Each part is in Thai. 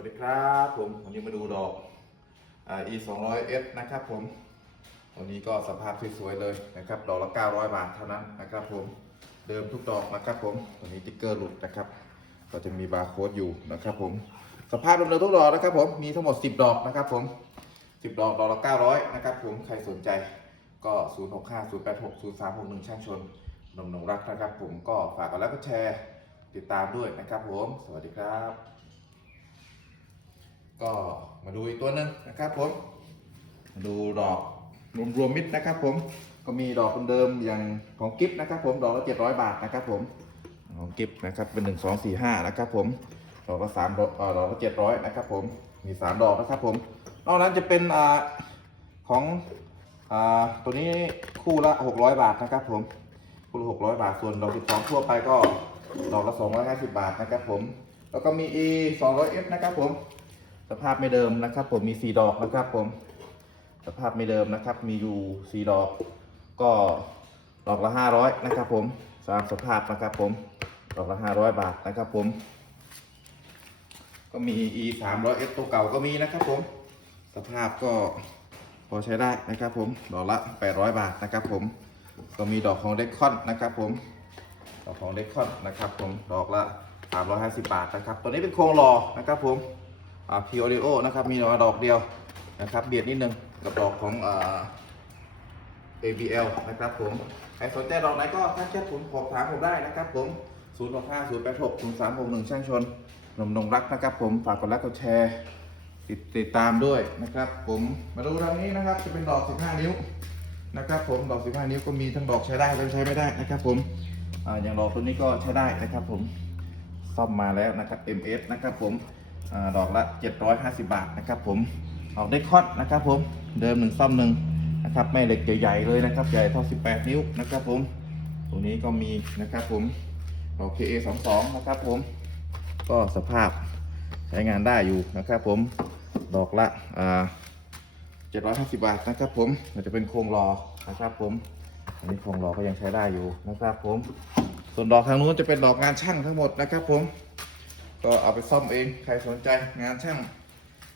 วัสดีครับผมวันนี้มาดูดอกอ่า e 2 0 0 s นะครับผมวันนี้ก็สภาพสวยๆเลยนะครับดอกละ900 บาทเท่านั้นนะครับผมเดิมทุกดอกนะครับผมวันนี้ติ๊กเกอร์หลุดนะครับ ก็จะมีบาร์โค้ดอยู่นะครับผมสภาพเดิมๆทุกดอกนะครับผมมีทั้งหมด 10 ดอกนะครับผม 10 ดอกดอกละ900นะครับผมใครสนใจก็ 0 6 5 0 8 6 0 3 6 1 ช่างชนนมนงรักนะครับผมก็ฝากกันแล้วก็แชร์ติดตามด้วยนะครับผม สวัสดีครับ ก็มาดูอีกตัวหนึ่งนะครับผมมาดูดอกรวมรวมมิตรนะครับผมก็มีดอกเดิมอย่างของกิฟต์นะครับผมดอกละ700บาทนะครับผมของกิฟต์นะครับเป็น1 2 4 5นะครับผมดอกละ3ดอกเอ่อดอกละ700นะครับผมมี3ดอกนะครับผมนอกนั้นจะเป็นอ่าของอ่าตัวนี้คู่ละ600บาทนะครับผมคู่ละ600บาทส่วนดอก12ทั่วไปก็ดอกละ250บาทนะครับผมแล้วก็มี E 200F นะครับผม สภาพไม่เดิมนะครับ ผมมี4ดอกนะครับ ผม สภาพไม่เดิมนะครับ มีอยู่4ดอก ก็ดอกละ500นะครับ ผมตามสภาพนะครับ ผมดอกละ500บาทนะครับ ผม ก็มี E 300F ตัวเก่าก็มีนะครับ ผม สภาพก็พอใช้ได้นะครับ ผมดอกละ800บาทนะครับ ผม ก็มีดอกของเดคอนนะครับ ผมดอกของเดคอนนะครับ ผมดอกละ350บาทนะครับ ตัวนี้เป็นโครงหล่อนะครับ ผม พีโอริโอนะครับ มีดอกเดียวนะครับ เบียดนิดนึงกับดอกของอ่า ABL นะครับผม ใครสนใจดอกไหนก็ทักแชทผมขอถามผมได้นะครับผม 0 6 5 0 8 6 0 3 6 1 ช่างชนหนมนงรักนะครับผม ฝากกดไลค์กดแชร์ ติดติดตามด้วยนะครับ ผม มาดูทางนี้นะครับ จะเป็นดอก 15 นิ้วนะครับผม ดอก 15 นิ้วก็มีทั้งดอกใช้ได้และใช้ไม่ได้นะครับผมออย่างดอกตัวนี้ก็ใช้ได้นะครับผม ซ่อมมาแล้วนะครับ MS นะครับผม ดอกละ 750 บาทนะครับผมออกได้คอดนะครับผมเดิมหนึ่งซ่อมหนึ่งนะครับแม่เหล็กใหญ่ๆเลยนะครับ ใหญ่เท่า 18 นิ้วนะครับผมตรงนี้ก็มีนะครับผมดอก KA 22นะครับผมก็สภาพใช้งานได้อยู่นะครับผมดอกละอ่า750 บาทนะครับผมมันจะเป็นโครงรอนะครับผมอันนี้โครงรอก็ยังใช้ได้อยู่นะครับผมส่วนดอกทางนู้นจะเป็นดอกงานช่างทั้งหมดนะครับผม ก็เอาไปซ่อมเองใครสนใจงานช่าง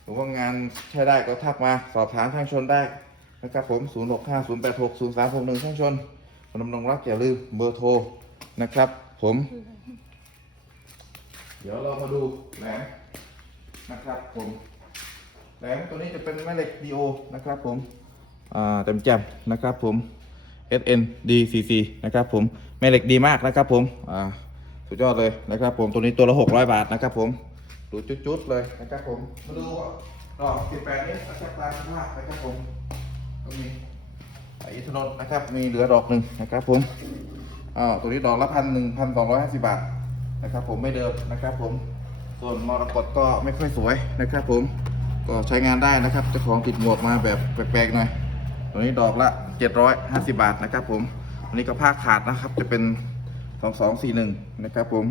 หรือว่างานใช้ได้ก็ทักมาสอบถามช่างชนได้นะครับผม 0 6 5 0 8 6 0 3 6 1ช่างชนพนมนงรักอย่าลืมเบอร์โทรนะครับ ผม เดี๋ยวเรามาดูแหลมนะครับ ผมแหลมตัวนี้จะเป็นแม่เหล็ก DO นะครับ ผมอ่าเต็มแจ่มนะครับ ผม SN DCC นะครับ ผมแม่เหล็กดีมากนะครับ ผมอ่า สุดยอดเลยนะครับผมตัวนี้ตัวละ 600 บาทนะครับผมดูจุดๆเลยนะครับผมมาดูดอก18นี้นะครับตามสภาพนะครับผมก็มีไอิทนนท์นะครับมีเหลือดอกหนึ่งนะครับผมอ่าตัวนี้ดอกละพันหนึ่งพันสองร้อยห้าสิบบาทนะครับผมไม่เดิมนะครับผมส่วนมรกตก็ไม่ค่อยสวยนะครับผมก็ใช้งานได้นะครับเจ้าของติดหมวกมาแบบแปลกๆหน่อยตัวนี้ดอกละ 750 บาทนะครับผมอันนี้ก็ผ้าขาดนะครับจะเป็น 2241 นะครับผม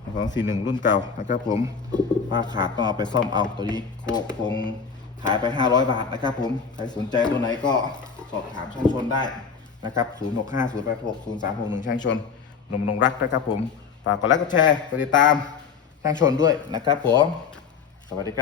2241 รุ่นเก่านะครับผมผ้าขาดต้องเอาไปซ่อมเอาตัวนี้โคกคงขายไป 500 บาทนะครับผมใครสนใจตัวไหนก็สอบถามช่างชนได้นะครับ065 086 0361 ช่างชนหนุ่มนงรักนะครับผมฝากกดไลค์กดแชร์กดติดตามช่างชนด้วยนะครับผม สวัสดีครับ